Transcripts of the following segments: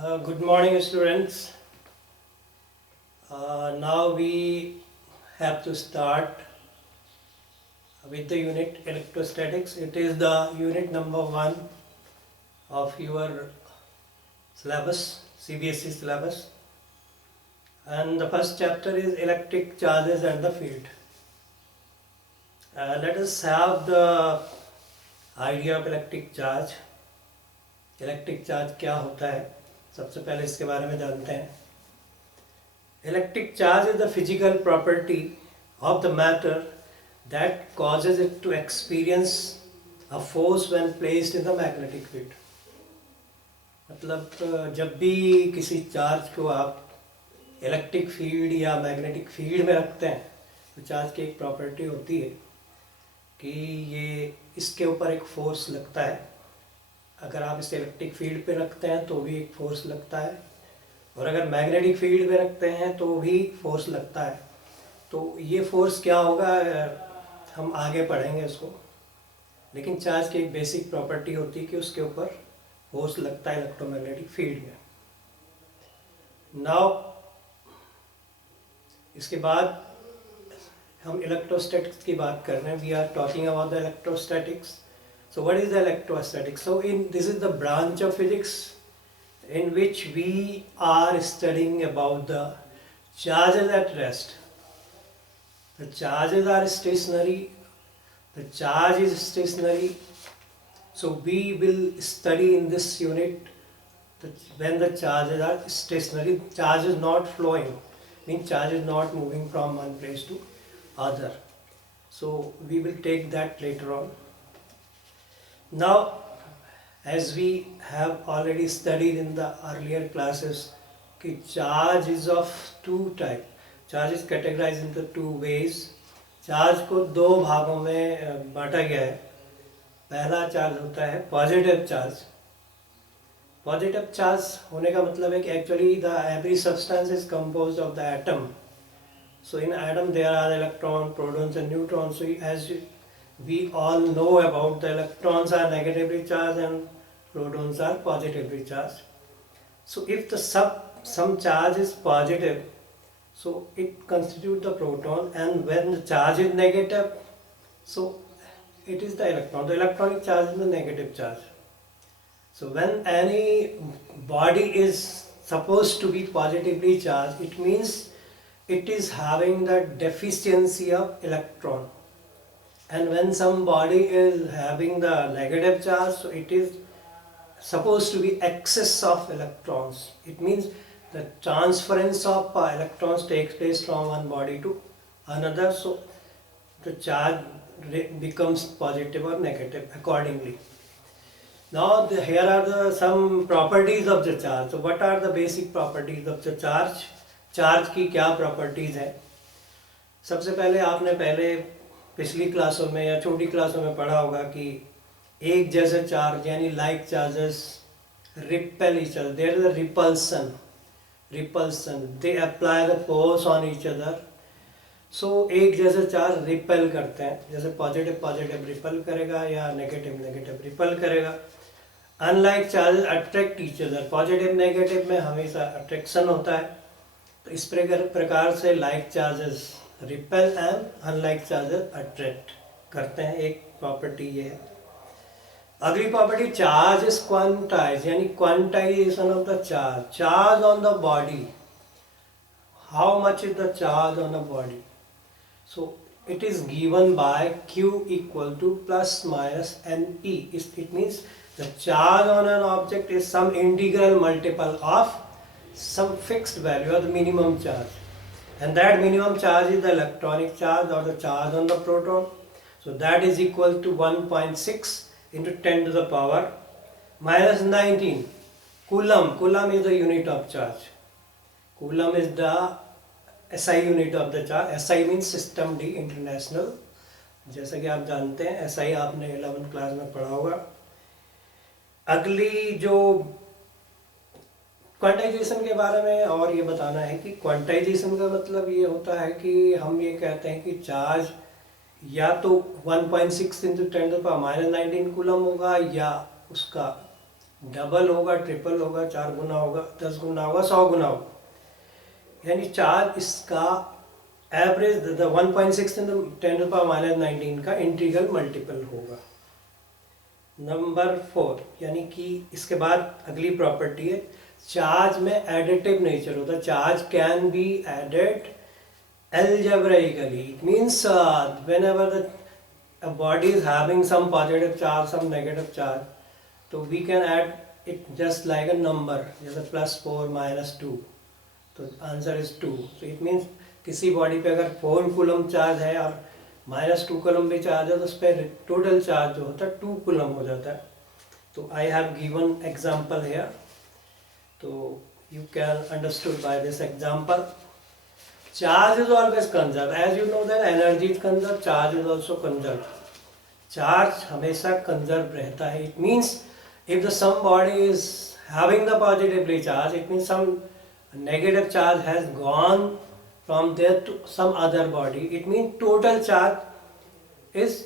Good morning, students. Now we have to start with the unit electrostatics. It is the unit number 1 of your syllabus, CBSE syllabus. And the first chapter is electric charges and the field. Let us have the idea of electric charge. Electric charge क्या होता है, सबसे पहले इसके बारे में जानते हैं. Electric charge is the physical property of the matter that causes it to experience a force when placed in the magnetic field. मतलब जब भी किसी चार्ज को आप इलेक्ट्रिक फील्ड या मैग्नेटिक फील्ड में रखते हैं तो चार्ज की एक प्रॉपर्टी होती है कि ये इसके ऊपर एक फोर्स लगता है. अगर आप इसे इलेक्ट्रिक फील्ड पे रखते हैं तो भी एक फोर्स लगता है, और अगर मैग्नेटिक फील्ड पे रखते हैं तो भी फोर्स लगता है. तो ये फोर्स क्या होगा हम आगे पढ़ेंगे इसको, लेकिन चार्ज की एक बेसिक प्रॉपर्टी होती है कि उसके ऊपर फोर्स लगता है इलेक्ट्रोमैग्नेटिक फील्ड में. नाउ इसके बाद हम इलेक्ट्रोस्टैटिक्स की बात कर रहे हैं. We are talking about the electrostatics. So what is the electrostatics? So this is the branch of physics in which we are studying about the charges at rest. The charges are stationary. The charge is stationary. So we will study in this unit that when the charges are stationary, charge is not flowing, means charge is not moving from one place to other. So we will take that later on. Now, as we have already studied in the earlier classes, कि charge is of two type. Charge is categorized into two ways. Charge को दो भागों में बांटा गया है. पहला charge होता है पॉजिटिव चार्ज. पॉजिटिव चार्ज होने का मतलब है कि actually the every substance is composed of the atom. So in atom there are electron, protons and neutrons. So as we all know about the electrons are negatively charged and protons are positively charged. So if the some charge is positive, so it constitutes the proton, and when the charge is negative, so it is the electron. The electronic charge is the negative charge. So when any body is supposed to be positively charged, it means it is having the deficiency of electron. And when some body is having the negative charge, so it is supposed to be excess of electrons. It means the transference of electrons takes place from one body to another, so the charge becomes positive or negative accordingly. Now here are some properties of the charge. So what are the basic properties of the charge? Charge की क्या properties है? सबसे पहले आपने पहले पिछली क्लासों में या छोटी क्लासों में पढ़ा होगा कि एक जैसे चार्ज यानी like charges repel each other. There is a repulsion they apply the force on each other. So एक जैसे चार्ज रिपेल करते हैं, जैसे पॉजिटिव पॉजिटिव रिपेल करेगा या नेगेटिव नेगेटिव रिपेल करेगा. Unlike charges attract each other. Positive negative में हमेशा अट्रैक्शन होता है. तो इस प्रकार से like charges repel and unlike charges attract करते हैं. एक प्रॉपर्टी ये है. अगली प्रॉपर्टी चार्ज इज क्वांटाइज, यानी quantization of the charge. Charge on the body, how much is the charge on the body. So it is given by Q equal two plus minus NE. It means the charge on an object is some integral multiple of some fixed value or the minimum charge, and that minimum charge is the electronic charge or the charge on the proton. So that is equal to 1.6 into 10 to the power minus 19 coulomb. Coulomb is the unit of charge. Coulomb is the SI unit of the charge. SI means system D international. जैसा कि आप जानते हैं SI आपने 11th class में पढ़ा होगा. अगली जो क्वांटाइजेशन के बारे में और ये बताना है कि क्वांटाइजेशन का मतलब ये होता है कि हम ये कहते हैं कि चार्ज या तो 1.6 into 10 to the power minus 19 coulomb होगा, या उसका डबल होगा, ट्रिपल होगा, 4 गुना होगा, 10 गुना होगा, 100 गुना होगा। यानी चार्ज इसका एवरेज 1.6 × 10⁻⁻19 का इंटीग्रल मल्टीपल होगा। नंबर 4, यानी कि इसके बाद अगली प्रॉपर्टी है, चार्ज में एडिटिव नेचर होता है। Charge can be added algebraically. It means whenever a body is having some positive charge, some negative charge, so we can add it just like a number, जैसे +4 -2, तो answer is 2। तो it means किसी body पे अगर 4 coulomb charge है और -2 coulomb भी charge है, तो उस पर टोटल चार्ज जो होता है 2 कूलम हो जाता है। तो I have given example here, तो you can understood by this example. Charge is always conserved. As you know that energy is conserved, charge is also conserved. Charge हमेशा conserved रहता है. It means if the some body is having the positively charge, it means some negative charge has gone from there to some other body. It means total charge is.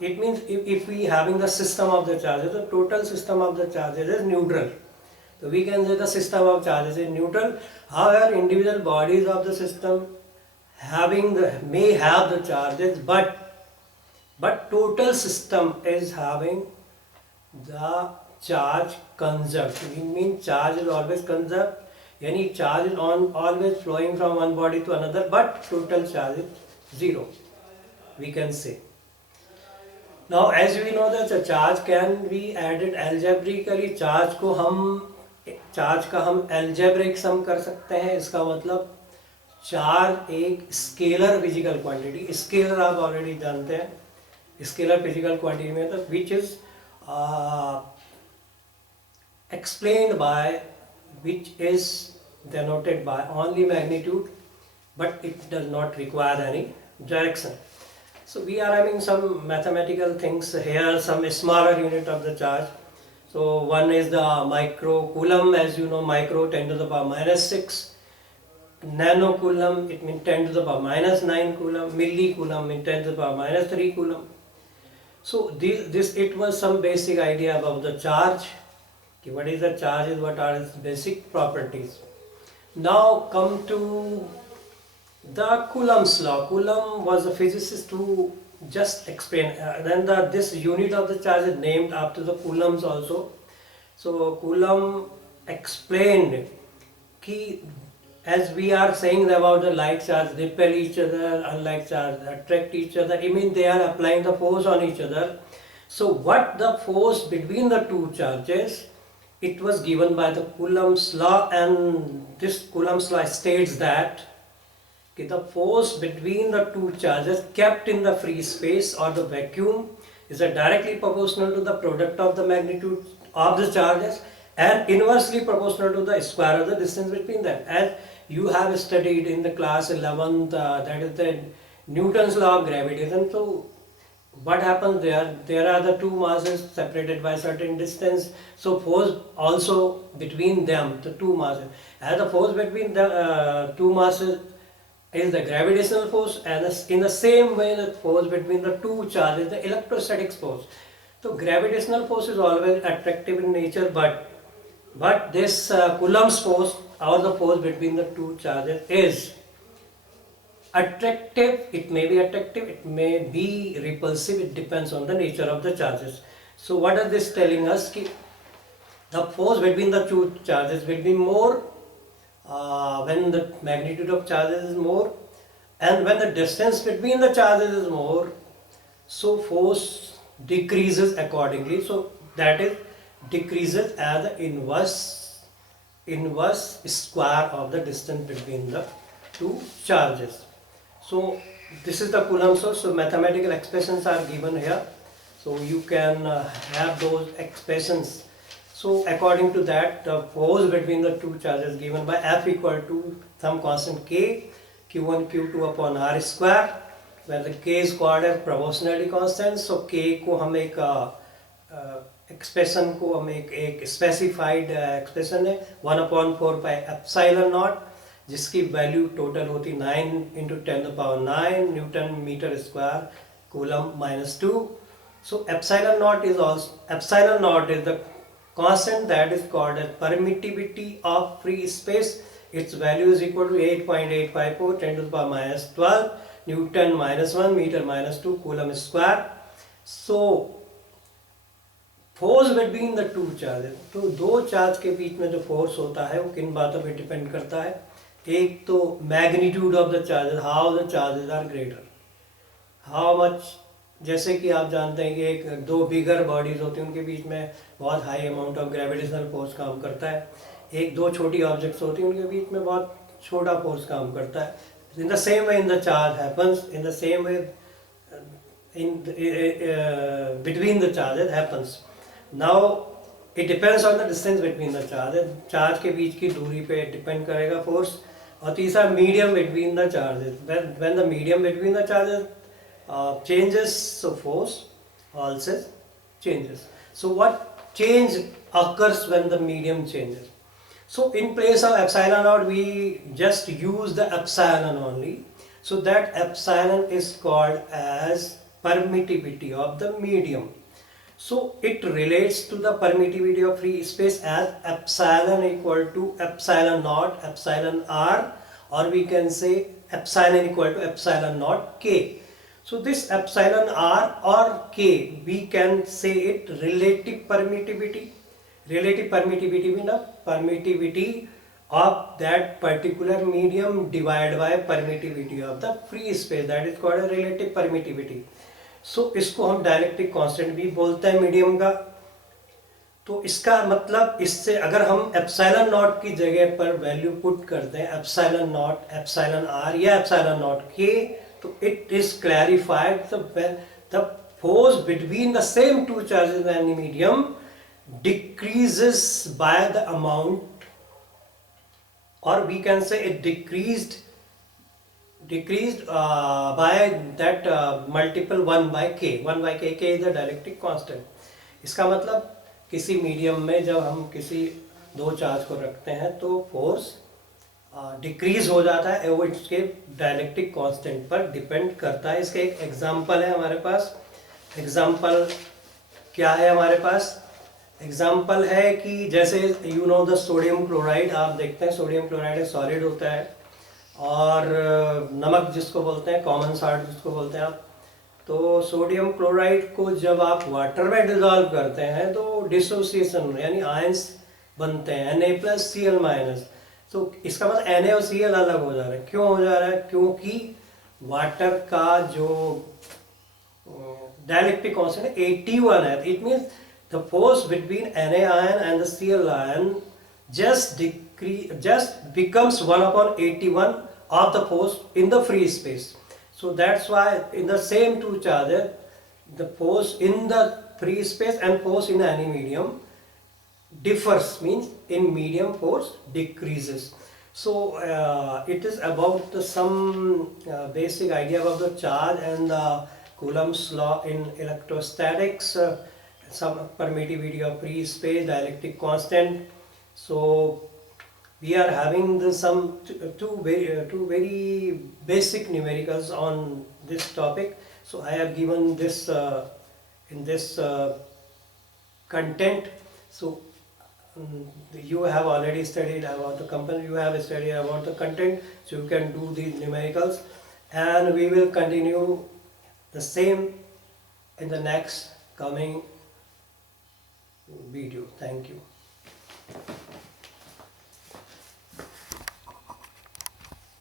It means if we having the system of the charges, the total system of the charges is neutral. So we can say the system of charges is neutral. However, individual bodies of the system may have the charges, but total system is having the charge conserved. We mean charge is always conserved. Yani charge is always flowing from one body to another, but total charge is 0. We can say. Now, as we know that the charge can be added algebraically. Charge का हम algebraic sum कर सकते हैं। इसका मतलब charge एक scalar physical quantity, scalar आप already जानते हैं, स्केलर फिजिकल क्वांटिटी में तो which is explained bye, which is denoted by only magnitude, but it does not require any direction. So we are having some mathematical things here, some smaller unit of the charge. So one is the microcoulomb, as you know, micro 10 to the power -6, nanocoulomb, it means 10 to the power -9 coulomb, millicoulomb means 10 to the power -3 coulomb. So this it was some basic idea about the charge. What is the charge, what are its basic properties. Now come to the Coulomb's law. Coulomb was a physicist who just explain, then this unit of the charge is named after the coulombs also. So Coulomb explained कि as we are saying about the like charge repel each other, unlike charge attract each other, I mean they are applying the force on each other. So what the force between the two charges, it was given by the Coulomb's law, and this Coulomb's law states that the force between the two charges kept in the free space or the vacuum is directly proportional to the product of the magnitude of the charges and inversely proportional to the square of the distance between them. As you have studied in the class 11th, that is the Newton's law of gravitation. So what happens there? There are the two masses separated by certain distance. So force also between them, the two masses. As the force between the two masses is the gravitational force, and in the same way the force between the two charges, the electrostatic force. So gravitational force is always attractive in nature, but this Coulomb's force, or the force between the two charges, is attractive. It may be attractive, it may be repulsive, it depends on the nature of the charges. So what is this telling us? The force between the two charges will be more when the magnitude of charges is more, and when the distance between the charges is more, so force decreases accordingly. So that is decreases as the inverse square of the distance between the two charges. So this is the Coulomb's law. So mathematical expressions are given here, so you can have those expressions. So according to that, the force between the two charges given by F equal to some constant K, Q1 Q2 upon R square, where the K is called as proportionality constant. So K को हम एक expression को हम एक specified expression है 1/4 pi epsilon naught, जिसकी value total होती 9 × 10⁹ Newton meter square coulomb -2. So epsilon naught is the constant that is called as permittivity of free space. Its value is equal to 8.854 10 to the power minus 12 Newton minus 1 meter minus 2 coulomb square. So force between the two charges, तो दो charge के बीच में जो force होता है वो किन बातों पे डिपेंड करता है? एक तो magnitude of the charges, how the charges are greater, how much, जैसे कि आप जानते हैं कि एक दो बिगर बॉडीज होती हैं उनके बीच में बहुत high amount of gravitational force काम करता है, एक दो छोटी ऑब्जेक्ट्स होती हैं उनके बीच में बहुत छोटा फोर्स काम करता है. In the same way in the charge happens, in the same way in between the charges happens. Now it depends on the distance between the charges, charge के बीच की दूरी पे डिपेंड करेगा फोर्स. और तीसरा medium between the charges, when the medium between the charges changes, so force also changes. So what change occurs when the medium changes? So in place of epsilon naught we just use the epsilon only. So that epsilon is called as permittivity of the medium. So it relates to the permittivity of free space as epsilon equal to epsilon naught epsilon r, or we can say epsilon equal to epsilon naught k. So this epsilon r or k, we can say it relative permittivity. Relative permittivity means the permittivity of that particular medium divided by permittivity of the free space, that is called a relative permittivity. So इसको हम dielectric constant भी बोलते हैं medium का. तो इसका मतलब इससे अगर हम एप्सिलॉन नॉट की जगह पर वैल्यू पुट करते हैं एप्सिलॉन नॉट एप्सिलॉन आर या एप्सिलॉन नॉट के, तो it is clarified the force between the same two charges in medium decreases by the amount, or we can say it decreased by that multiple 1 by k. 1 by k is the dielectric constant. इसका मतलब किसी medium में जब हम किसी दो charge को रखते हैं तो फोर्स डिक्रीज हो जाता है, वो इसके डायलेक्ट्रिक कांस्टेंट पर डिपेंड करता है. इसका एक एग्जांपल है हमारे पास. एग्जांपल क्या है हमारे पास? एग्जाम्पल है कि जैसे you know the sodium chloride, आप देखते हैं सोडियम क्लोराइड एक सॉलिड होता है, और नमक जिसको बोलते हैं, कॉमन सॉल्ट जिसको बोलते हैं आप. तो सोडियम क्लोराइड को जब आप वाटर में डिजॉल्व करते हैं तो डिसोसिएशन यानी आयंस बनते हैं Na+Cl-. तो इसका मतलब Na और Cl अलग हो जा रहा है. क्यों हो जा रहा है? क्योंकि वाटर का जो डायलेक्ट्रिक कांस्टेंट 81 है. It means the force between Na ion and the Cl ion just becomes 1/81 of the force in the free space. So that's why in the same two charges, the force in the free space and force in any medium differs, means in medium force decreases. So it is about some basic idea about the charge and the Coulomb's law in electrostatics. Some permittivity of free space, dielectric constant. So we are having two very basic numericals on this topic. So I have given this in this content. So you have already studied about the component, you have studied about the content, so you can do these numericals, and we will continue the same in the next coming video. Thank you.